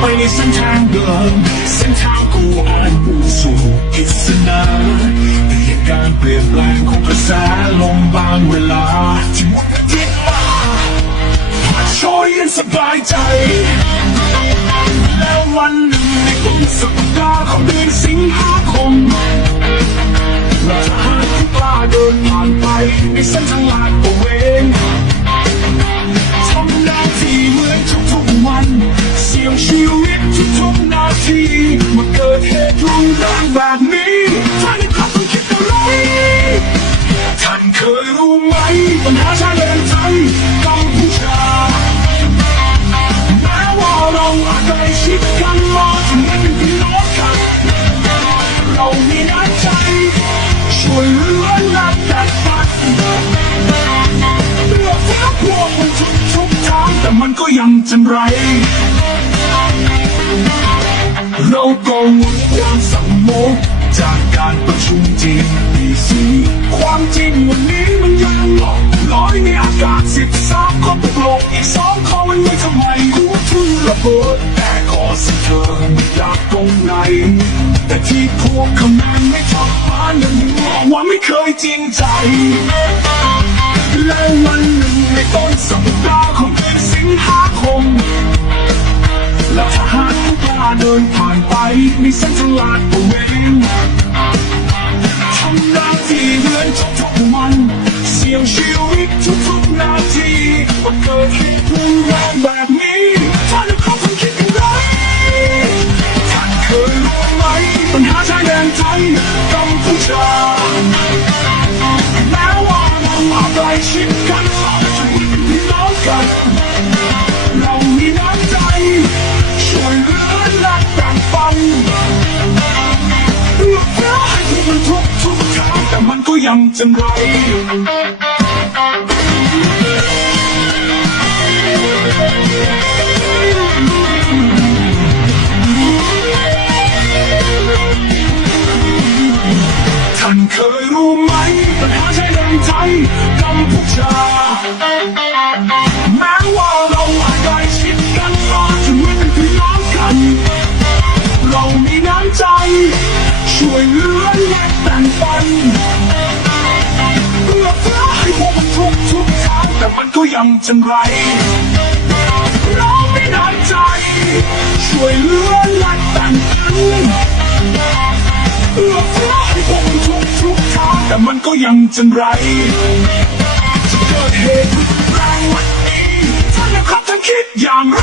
ไปในเส้นทางเดิมเส้นทางกูอ่านบูสู่กิสนาแต่เหตุการณ์เปลี่ยนแปลงของกระแสลมบางเวลาที่มุดดินมาพัดโชยเย็นสบายใจ แล้ววันหนึ่งในต้มสัปดาห์ของเดือนสิงหาคมเราจะหาที่กล้าเดินผ่านไปในเส้นทางลา เมื่อเกิดเหตุรุนแรงแบบนี้ท่านครับต้องคิดอะไรท่านเคยรู้ไหมปัญหาชายแดนไทยกัมพูชาแม้ว่าเราอาจใกล้ชิดกันมาถึงแม้เป็นพี่น้องกันเรามีน้ำใจช่วยเหลือและแบ่งปันเพื่อเพื่อพวกมันทุกทุกทางแต่มันก็ยังจันไร เราก็วุ่นวามสังโมกจากการประชุมจีนปีสีความจริงวันนี้มันยังหลอกลอยในอากาศสิบสามข้อตกลงอีกสองข้อมันไม่ทำไมรู้ทุนระเบิดแต่ขอสิเธอไม่อยากตรงไหน แต่ที่พวกเขานั้นไม่ทำมานั้นบอกว่าไม่เคยจริงใจแล้ววันหนึ่งในต้นสัปดาห์านไปในเส้นทางลาดตระเวนทำหน้าที่เหมือนทุกๆวัน เสี่ยงชีวิตทุกๆนาทีว่าเกิดเหตุรุนแรงแบบนี้ท่านเขาคงคิดอย่างไรท่านเคยรู้ไหมปัญหาชายแดนไทยกัมพูชาแม้ว่าเราอาจใกลชิด ยังจันไรท่านเคยรู้ไหมปัญหาชายแดนไทยกำพูชา ยังจันไรเรามีน้ใจ ช่วยเหลือและแบ่งปันเอื้อเพื่อให้พวกมันทุกทุกทางแต่มันก็ยังจันไรจะเกิดเหตุรุนแรงวันนี้ท่านนะครับท่านคิดอย่างไร